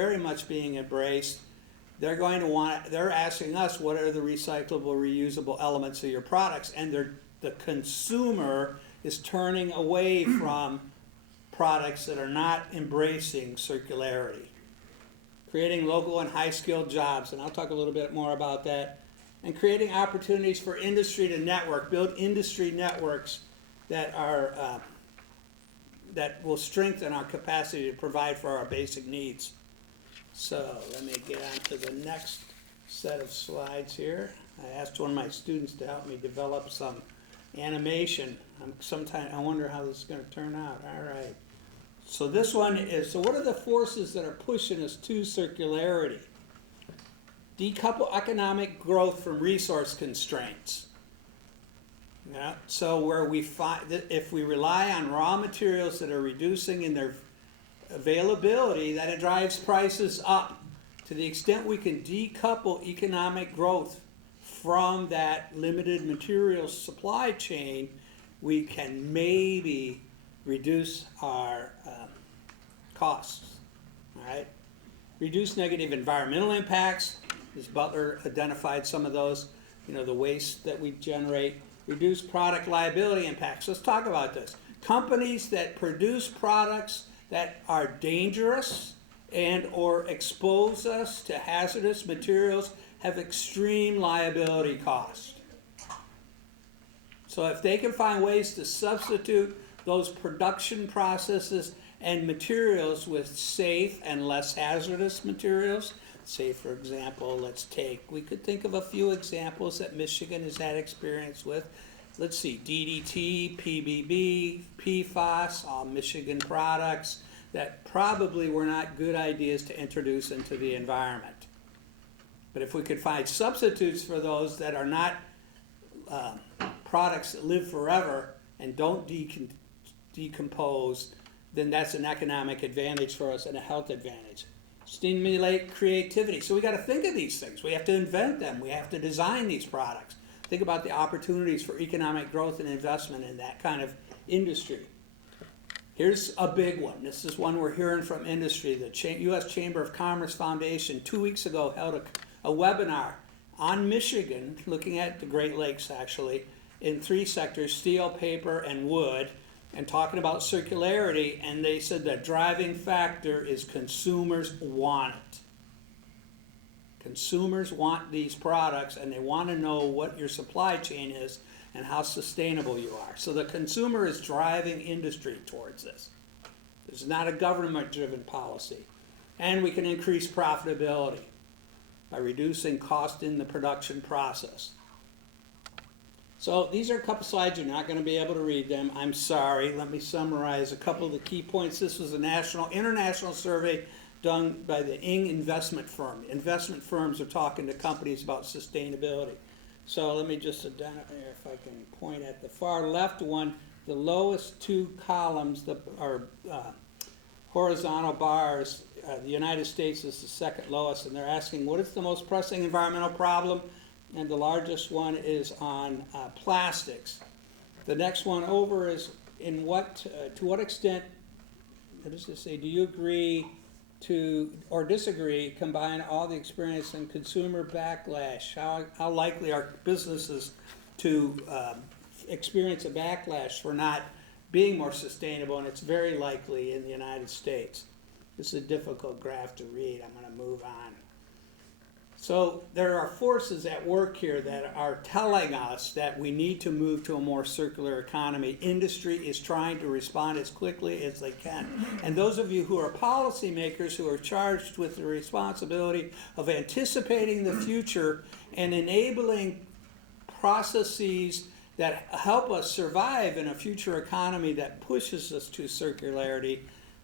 very much being embraced. They're going to they're asking us, what are the recyclable, reusable elements of your products? And the consumer is turning away from products that are not embracing circularity. Creating local and high-skilled jobs, and I'll talk a little bit more about that. And creating opportunities for industry to network, build industry networks that are that will strengthen our capacity to provide for our basic needs. So let me get on to the next set of slides here. I asked one of my students to help me develop some animation. I wonder how this is going to turn out. All right. So this one is, so what are the forces that are pushing us to circularity? Decouple economic growth from resource constraints. Yeah, so where we find that if we rely on raw materials that are reducing in their availability, that it drives prices up. To the extent we can decouple economic growth from that limited materials supply chain, we can maybe reduce our costs. All right. Reduce negative environmental impacts. As Butler identified some of those, the waste that we generate. Reduce product liability impacts. Let's talk about this. Companies that produce products that are dangerous and or expose us to hazardous materials have extreme liability costs. So if they can find ways to substitute those production processes and materials with safe and less hazardous materials, say for example, we could think of a few examples that Michigan has had experience with. Let's see, DDT, PBB, PFAS, all Michigan products that probably were not good ideas to introduce into the environment. But if we could find substitutes for those that are not products that live forever and don't decompose, then that's an economic advantage for us and a health advantage. Stimulate creativity. So we got to think of these things. We have to invent them. We have to design these products. Think about the opportunities for economic growth and investment in that kind of industry. Here's a big one. This is one we're hearing from industry. The U.S. Chamber of Commerce Foundation 2 weeks ago held a webinar on Michigan, looking at the Great Lakes actually, in 3 sectors, steel, paper, and wood, and talking about circularity, and they said the driving factor is consumers want it. Consumers want these products, and they want to know what your supply chain is and how sustainable you are. So the consumer is driving industry towards this. This is not a government-driven policy. And we can increase profitability by reducing cost in the production process. So these are a couple slides. You're not going to be able to read them. I'm sorry. Let me summarize a couple of the key points. This was a international survey done by the Ing investment firm. Investment firms are talking to companies about sustainability. So let me just identify, if I can point at the far left one, the lowest 2 columns are horizontal bars. The United States is the second lowest, and they're asking what is the most pressing environmental problem, and the largest one is on plastics. The next one over is to what extent, what does this say, do you agree to, or disagree, combine all the experience in consumer backlash? How likely are businesses to experience a backlash for not being more sustainable? And it's very likely in the United States. This is a difficult graph to read. I'm going to move on. So there are forces at work here that are telling us that we need to move to a more circular economy. Industry is trying to respond as quickly as they can. And those of you who are policymakers who are charged with the responsibility of anticipating the future and enabling processes that help us survive in a future economy that pushes us to circularity,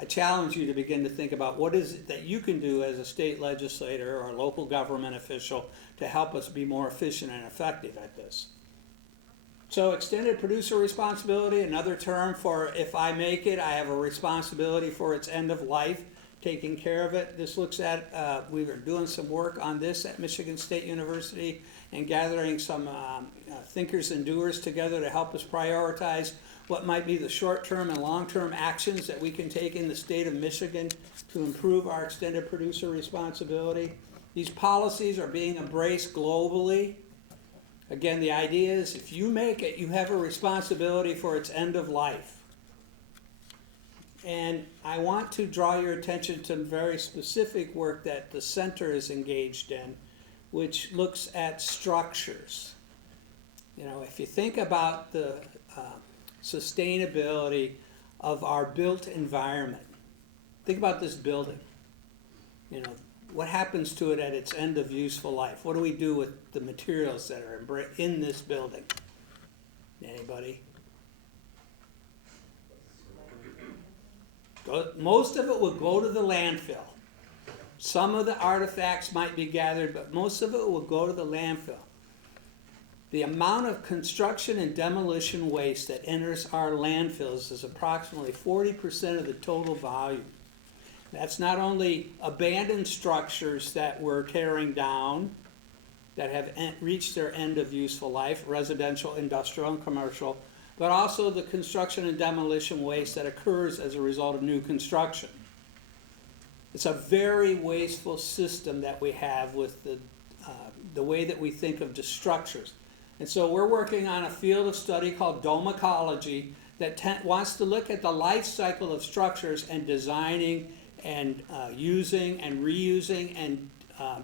I challenge you to begin to think about what is it that you can do as a state legislator or a local government official to help us be more efficient and effective at this. So extended producer responsibility, another term for if I make it, I have a responsibility for its end of life, taking care of it. This looks at, we were doing some work on this at Michigan State University and gathering some thinkers and doers together to help us prioritize what might be the short-term and long-term actions that we can take in the state of Michigan to improve our extended producer responsibility. These policies are being embraced globally. Again, the idea is if you make it, you have a responsibility for its end of life. And I want to draw your attention to very specific work that the center is engaged in, which looks at structures. You know, if you think about the sustainability of our built environment, think about this building. You know, what happens to it at its end of useful life? What do we do with the materials that are in this building? Anybody? Most of it will go to the landfill. Some of the artifacts might be gathered, but most of it will go to the landfill. The amount of construction and demolition waste that enters our landfills is approximately 40% of the total volume. That's not only abandoned structures that we're tearing down, that have reached their end of useful life, residential, industrial, and commercial, but also the construction and demolition waste that occurs as a result of new construction. It's a very wasteful system that we have with the way that we think of the structures. And so we're working on a field of study called dome ecology that wants to look at the life cycle of structures and designing and using and reusing and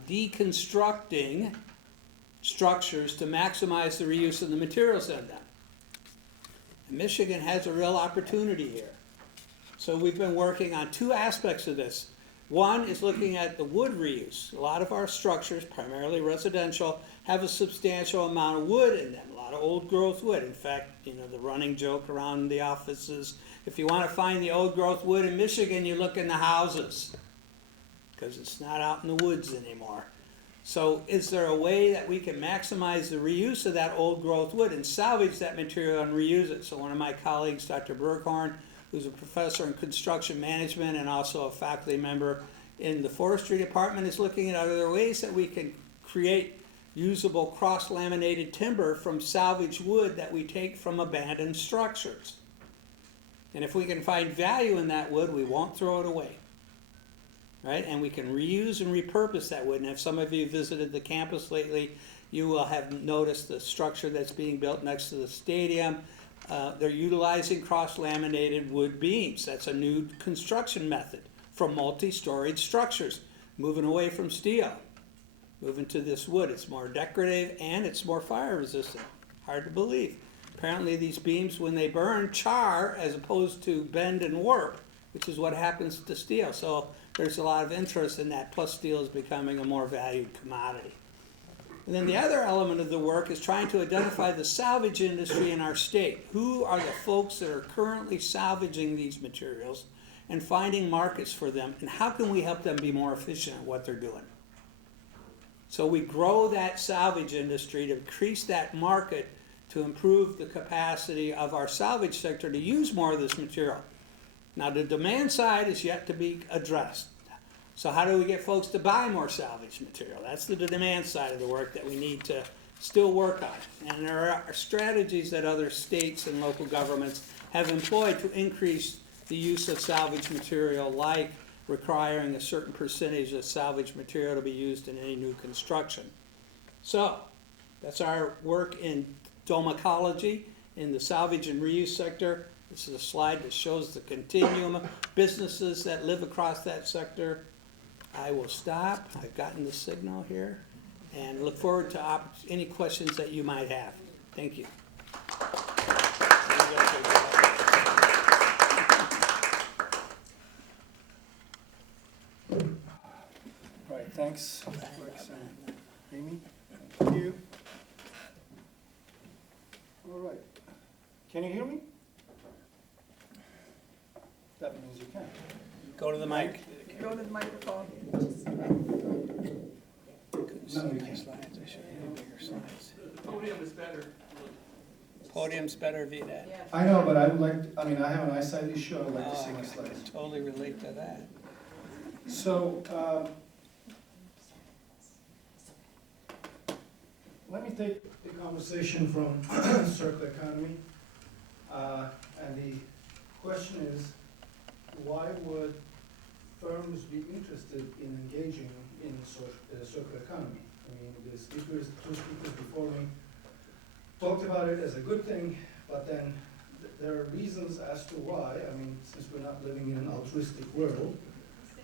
deconstructing structures to maximize the reuse of the materials in them. And Michigan has a real opportunity here. So we've been working on two aspects of this. One is looking at the wood reuse. A lot of our structures, primarily residential, have a substantial amount of wood in them, a lot of old growth wood. In fact, you know, the running joke around the offices, if you want to find the old growth wood in Michigan, you look in the houses, because it's not out in the woods anymore. So is there a way that we can maximize the reuse of that old growth wood and salvage that material and reuse it? So one of my colleagues, Dr. Berghorn, who's a professor in construction management and also a faculty member in the forestry department, is looking at other ways that we can create usable cross-laminated timber from salvaged wood that we take from abandoned structures. And if we can find value in that wood, we won't throw it away, right? And we can reuse and repurpose that wood. And if some of you visited the campus lately, you will have noticed the structure that's being built next to the stadium. They're utilizing cross-laminated wood beams. That's a new construction method for multi-storied structures, moving away from steel, moving to this wood. It's more decorative and it's more fire resistant. Hard to believe. Apparently these beams, when they burn, char as opposed to bend and warp, which is what happens to steel. So there's a lot of interest in that, plus steel is becoming a more valued commodity. And then the other element of the work is trying to identify the salvage industry in our state. Who are the folks that are currently salvaging these materials and finding markets for them, and how can we help them be more efficient at what they're doing? So we grow that salvage industry to increase that market to improve the capacity of our salvage sector to use more of this material. Now the demand side is yet to be addressed. So how do we get folks to buy more salvage material? That's the demand side of the work that we need to still work on. And there are strategies that other states and local governments have employed to increase the use of salvage material, like requiring a certain percentage of salvage material to be used in any new construction. So that's our work in dome ecology in the salvage and reuse sector. This is a slide that shows the continuum of businesses that live across that sector. I will stop. I've gotten the signal here and look forward to any questions that you might have. Thank you. All right, thanks. Amy, thank you. All right. Can you hear me? That means you can. Go to the mic. Go to the microphone. No, you can't. Slides. I should have bigger slides. Podium is better. Podium's better, Vida. I know, but I would like, I mean, I have an eyesight issue, I would like to see my I slides. can totally relate to that. So, let me take the conversation from circular economy. And the question is, why would firms be interested in engaging in circular economy? I mean, the speakers, two speakers before me talked about it as a good thing, but then there are reasons as to why. I mean, since we're not living in an altruistic world,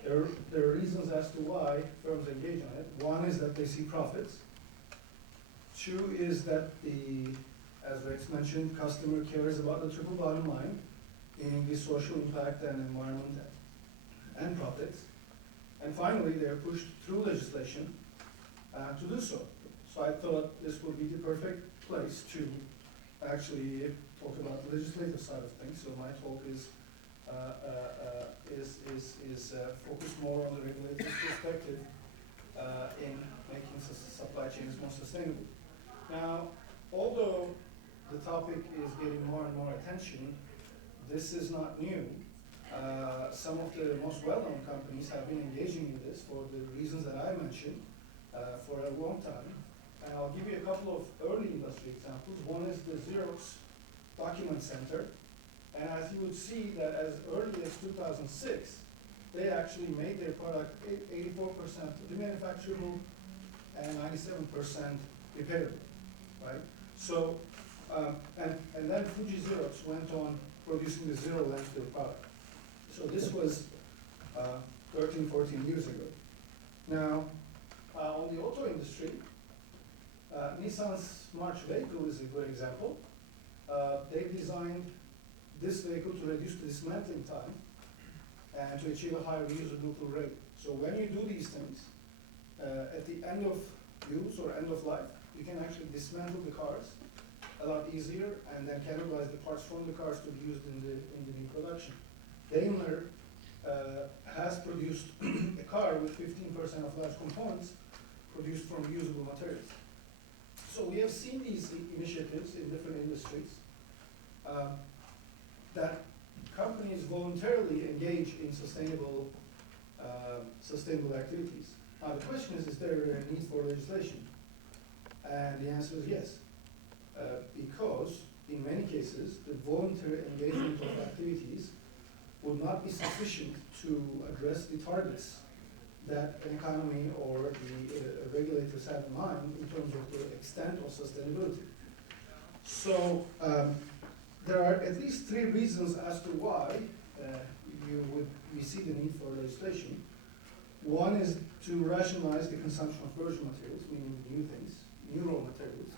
there are reasons as to why firms engage on it. One is that they see profits. Two is that as Rex mentioned, customer cares about the triple bottom line, meaning the social impact and environment and profits. And finally, they're pushed through legislation to do so. So I thought this would be the perfect place to actually talk about the legislative side of things. So my talk is focused more on the regulator's perspective in making supply chains more sustainable. Now, although the topic is getting more and more attention, this is not new. Some of the most well-known companies have been engaging in this for the reasons that I mentioned for a long time. And I'll give you a couple of early industry examples. One is the Xerox Document Center. And as you would see that as early as 2006, they actually made their product 84% remanufacturable and 97% repairable, right? So, and then Fuji Xerox went on producing the zero landfill product. So this was 13, 14 years ago. Now, on the auto industry, Nissan's March vehicle is a good example. They designed this vehicle to reduce the dismantling time and to achieve a higher reusability rate. So when you do these things, at the end of use or end of life, you can actually dismantle the cars a lot easier and then categorize the parts from the cars to be used in the new production. Daimler has produced a car with 15% of large components produced from reusable materials. So we have seen these initiatives in different industries that companies voluntarily engage in sustainable activities. Now the question is there a need for legislation? And the answer is yes, because in many cases the voluntary engagement of activities would not be sufficient to address the targets that an economy or the regulators have in mind in terms of the extent of sustainability. So there are at least three reasons as to why we see the need for legislation. One is to rationalize the consumption of virgin materials, meaning new things, new raw materials.